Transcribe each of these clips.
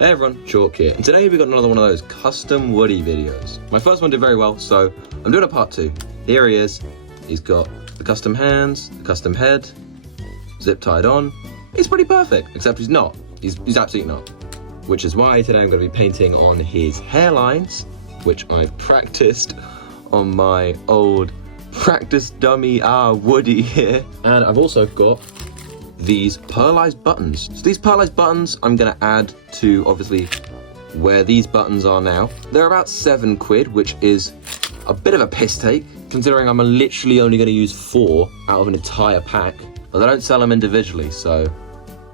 Hey everyone, Chauck here, and today we got another one of those custom Woody videos. My first one did very well, so I'm doing a part 2. Here he is. He's got the custom hands, the custom head, zip tied on. He's pretty perfect, except he's not. He's absolutely not. Which is why today I'm going to be painting on his hairlines, which I've practiced on my old practice dummy Woody here. And I've also got these pearlised buttons. So these pearlised buttons I'm gonna add to obviously where these buttons are now. They're about £7, which is a bit of a piss take, considering I'm literally only gonna use 4 out of an entire pack, but they don't sell them individually, so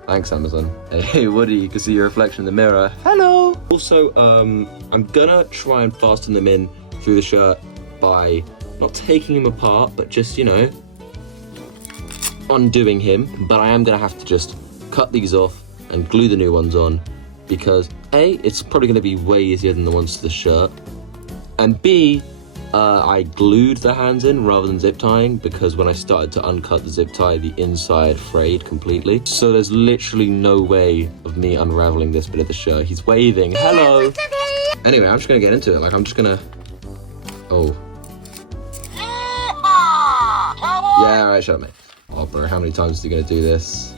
thanks Amazon. Hey Woody, you can see your reflection in the mirror. Hello! Also, I'm gonna try and fasten them in through the shirt by not taking them apart, but just, you know, undoing him, but I am gonna have to just cut these off and glue the new ones on because A, it's probably gonna be way easier than the ones to the shirt, and B, I glued the hands in rather than zip tying because when I started to uncut the zip tie, the inside frayed completely. So there's literally no way of me unraveling this bit of the shirt. He's waving, hello! Anyway, I'm just gonna get into it. Like, I'm just gonna, yeah, alright, shut up, mate. Oh, bro, how many times are you gonna do this?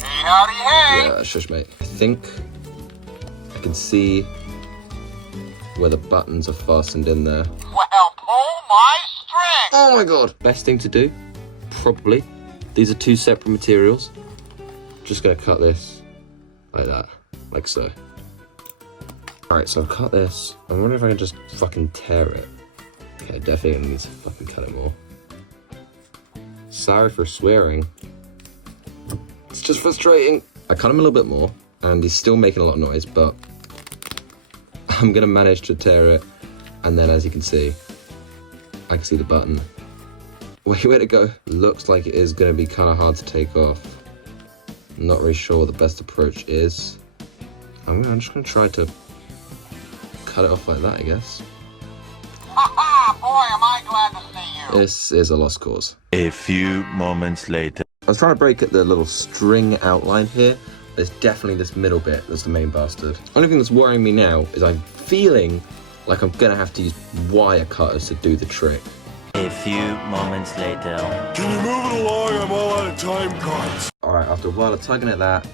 Hey, howdy, hey! Yeah, shush, mate. I think I can see where the buttons are fastened in there. Well, pull my string! Oh my god! Best thing to do, probably. These are 2 separate materials. Just gonna cut this like that, like so. Alright, so I've cut this. I wonder if I can just fucking tear it. Okay, definitely gonna need to fucking cut it more. Sorry for swearing. It's just frustrating. I cut him a little bit more, and he's still making a lot of noise, but I'm gonna manage to tear it, and then as you can see, I can see the button. Way to go. Looks like it is gonna be kind of hard to take off. I'm not really sure what the best approach is. I'm just gonna try to cut it off like that, I guess. Ha boy, am I glad to see you! This is a lost cause. A few moments later. I was trying to break at the little string outline here. There's definitely this middle bit that's the main bastard. Only thing that's worrying me now is I'm feeling like I'm gonna have to use wire cutters to do the trick. A few moments later. Can you move it along? I'm all out of time cards. Alright, after a while of tugging at that,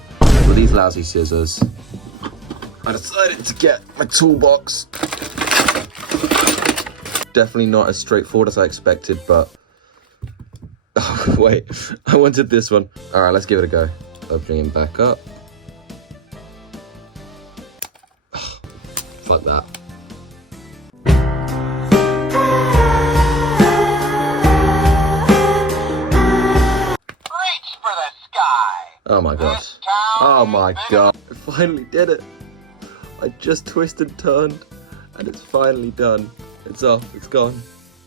with these lousy scissors, I decided to get my toolbox. Definitely not as straightforward as I expected, but oh, wait, I wanted this one. All right, let's give it a go. Opening him back up. Oh, fuck that. Reach for the sky! Oh my god. Oh my god. I finally did it. I just twisted and turned, and it's finally done. It's off, it's gone.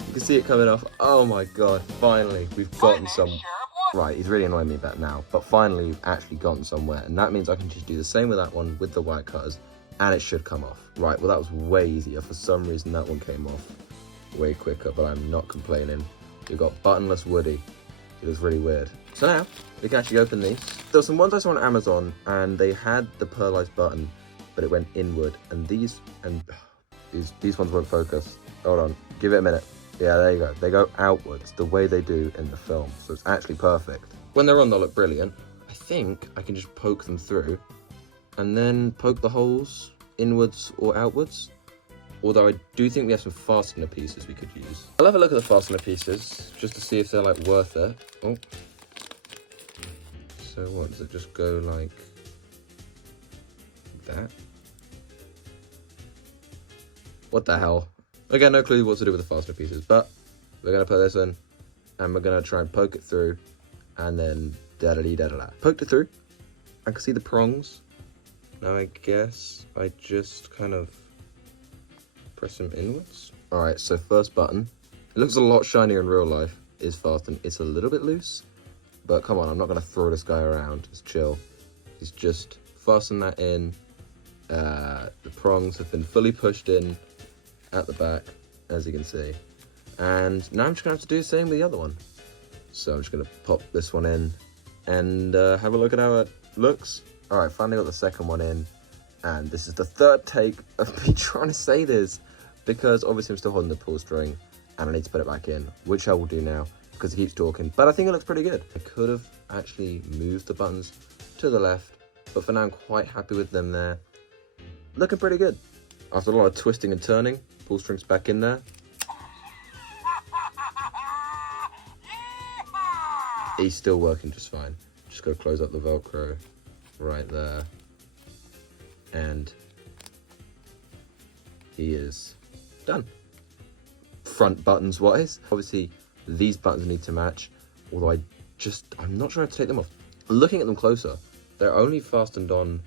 You can see it coming off. Oh my god, finally, we've gotten some. Right, he's really annoying me about now, but finally we've actually gotten somewhere, and that means I can just do the same with that one with the wire cutters, and it should come off. Right, well that was way easier. For some reason that one came off way quicker, but I'm not complaining. We've got buttonless Woody. It was really weird. So now, we can actually open these. There were some ones I saw on Amazon, and they had the pearlised button, but it went inward, and these ones won't focus. Hold on, give it a minute. Yeah, there you go. They go outwards the way they do in the film, so it's actually perfect. When they're on, they'll look brilliant. I think I can just poke them through and then poke the holes inwards or outwards. Although I do think we have some fastener pieces we could use. I'll have a look at the fastener pieces just to see if they're like worth it. Oh. So what, does it just go like that? What the hell? I got no clue what to do with the fastener pieces, but we're gonna put this in and we're gonna try and poke it through and then da-da-dee-da-da-da. Poked it through. I can see the prongs. Now I guess I just kind of press them inwards. Alright, so first button. It looks a lot shinier in real life. Is fastened. It's a little bit loose, but come on, I'm not gonna throw this guy around. Just chill. He's just fasten that in. The prongs have been fully pushed in at the back, as you can see, and now I'm just gonna have to do the same with the other one. So I'm just gonna pop this one in and have a look at how it looks. All right, finally got the second one in, And this is the third take of me trying to say this, because obviously I'm still holding the pull string and I need to put it back in, which I will do now because he keeps talking. But I think it looks pretty good. I could have actually moved the buttons to the left, but for now I'm quite happy with them there. Looking pretty good. After a lot of twisting and turning, pull string's back in there. He's still working just fine. Just gotta close up the Velcro right there. And he is done. Front buttons wise, obviously these buttons need to match, although I'm not sure how to take them off. Looking at them closer, they're only fastened on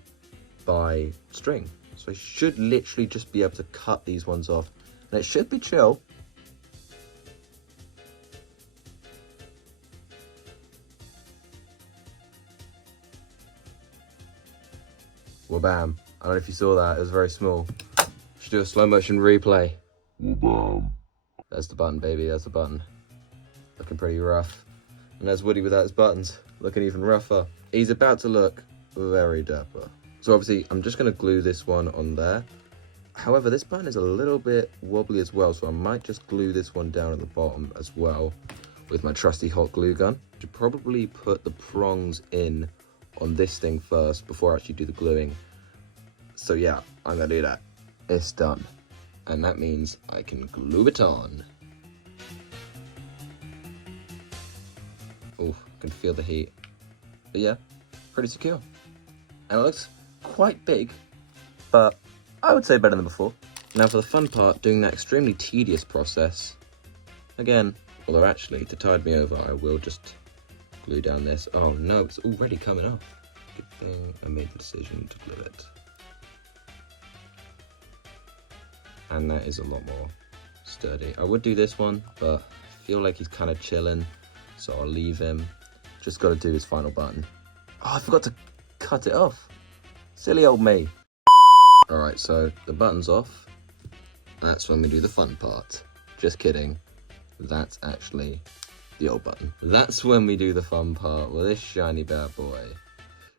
by string. So I should literally just be able to cut these ones off. And it should be chill. Well, bam. I don't know if you saw that, it was very small. Should do a slow motion replay. Well, bam. There's the button, baby, there's the button. Looking pretty rough. And there's Woody without his buttons, looking even rougher. He's about to look very dapper. So obviously, I'm just gonna glue this one on there. However, this button is a little bit wobbly as well, so I might just glue this one down at the bottom as well with my trusty hot glue gun. Should probably put the prongs in on this thing first before I actually do the gluing. So yeah, I'm gonna do that. It's done. And that means I can glue it on. Oh, I can feel the heat. But yeah, pretty secure. And it looks quite big, but I would say better than before. Now for the fun part, doing that extremely tedious process. Again, although actually, to tide me over, I will just glue down this. Oh no, it's already coming off. Good thing I made the decision to glue it. And that is a lot more sturdy. I would do this one, but I feel like he's kind of chilling, so I'll leave him. Just got to do his final button. Oh, I forgot to cut it off. Silly old me. Alright, so the button's off. That's when we do the fun part. Just kidding. That's actually the old button. That's when we do the fun part with this shiny bad boy.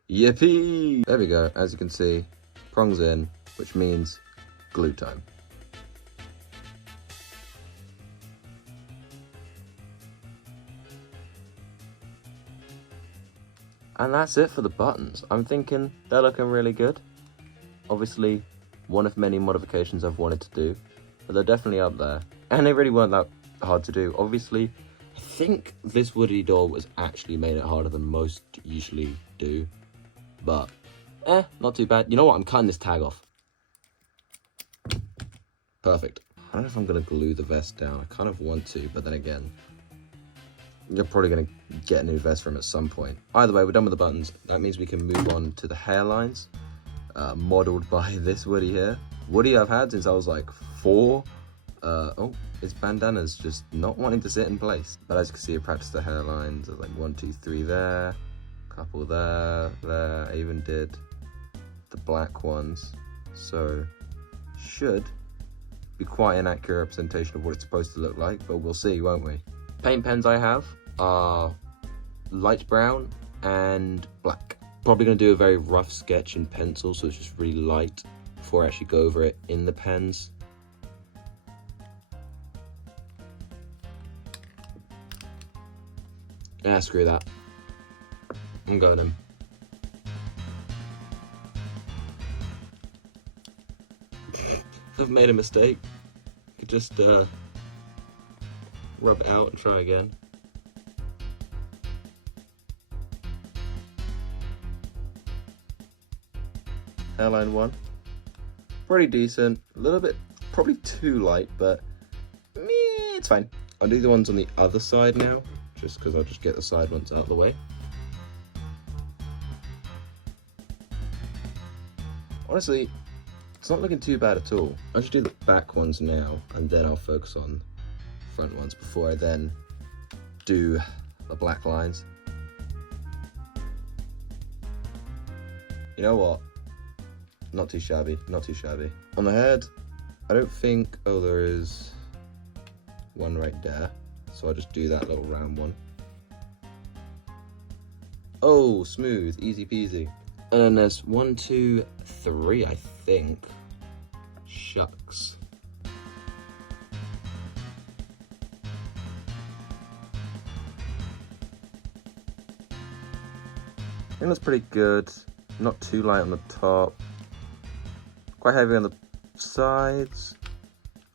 Yippee! There we go. As you can see, prongs in, which means glue time. And that's it for the buttons. I'm thinking they're looking really good. Obviously, one of many modifications I've wanted to do, but they're definitely up there. And they really weren't that hard to do. Obviously, I think this Woody doll was actually made it harder than most usually do. But, not too bad. You know what? I'm cutting this tag off. Perfect. I don't know if I'm going to glue the vest down. I kind of want to, but then again, you're probably going to get a new vest from at some point. Either way, we're done with the buttons. That means we can move on to the hairlines, modeled by this Woody here. Woody I've had since I was like 4. Oh, his bandana's just not wanting to sit in place. But as you can see, I practiced the hairlines. There's like 1, 2, 3 there, couple there. I even did the black ones. So, should be quite an accurate representation of what it's supposed to look like, but we'll see, won't we? Paint pens I have are light brown and black. Probably going to do a very rough sketch in pencil, so it's just really light before I actually go over it in the pens. Yeah, screw that. I'm going in. If I've made a mistake, I could just rub it out and try again. Hairline 1. Pretty decent. A little bit, probably too light, but it's fine. I'll do the ones on the other side now, just because I'll just get the side ones out of the way. Honestly, it's not looking too bad at all. I'll just do the back ones now, and then I'll focus on front ones before I then do the black lines. You know what? Not too shabby, not too shabby. On the head, I don't think, oh, there is one right there. So I'll just do that little round one. Oh, smooth, easy peasy. And then there's 1, 2, 3, I think. Shucks. I think that's pretty good. Not too light on the top. Quite heavy on the sides.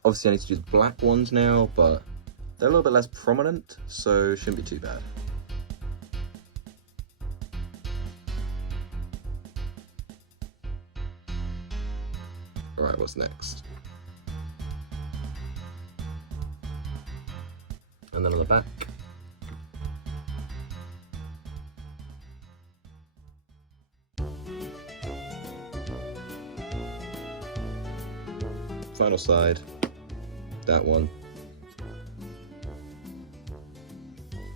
Obviously I need to do the black ones now, but they're a little bit less prominent, so shouldn't be too bad. Alright, what's next? And then on the back. Final side, that one.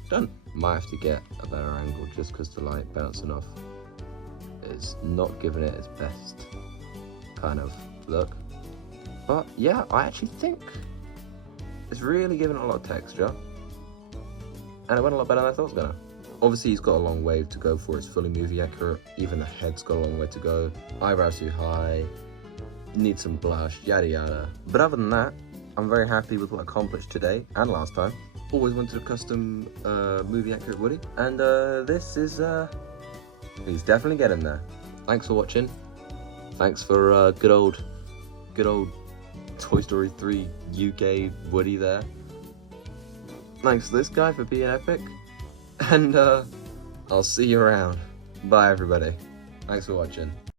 Done. Might have to get a better angle just because the light bouncing off is not giving it its best kind of look. But yeah, I actually think it's really giving it a lot of texture. And it went a lot better than I thought it was gonna. Obviously he's got a long way to go for it's fully movie accurate. Even the head's got a long way to go. Eyebrows too high. Need some blush, yada yada. But other than that, I'm very happy with what I accomplished today and last time. Always wanted a custom movie accurate Woody, and this is he's definitely getting there. Thanks for watching. Thanks for good old Toy Story 3 UK Woody there. Thanks to this guy for being epic, and I'll see you around. Bye everybody. Thanks for watching.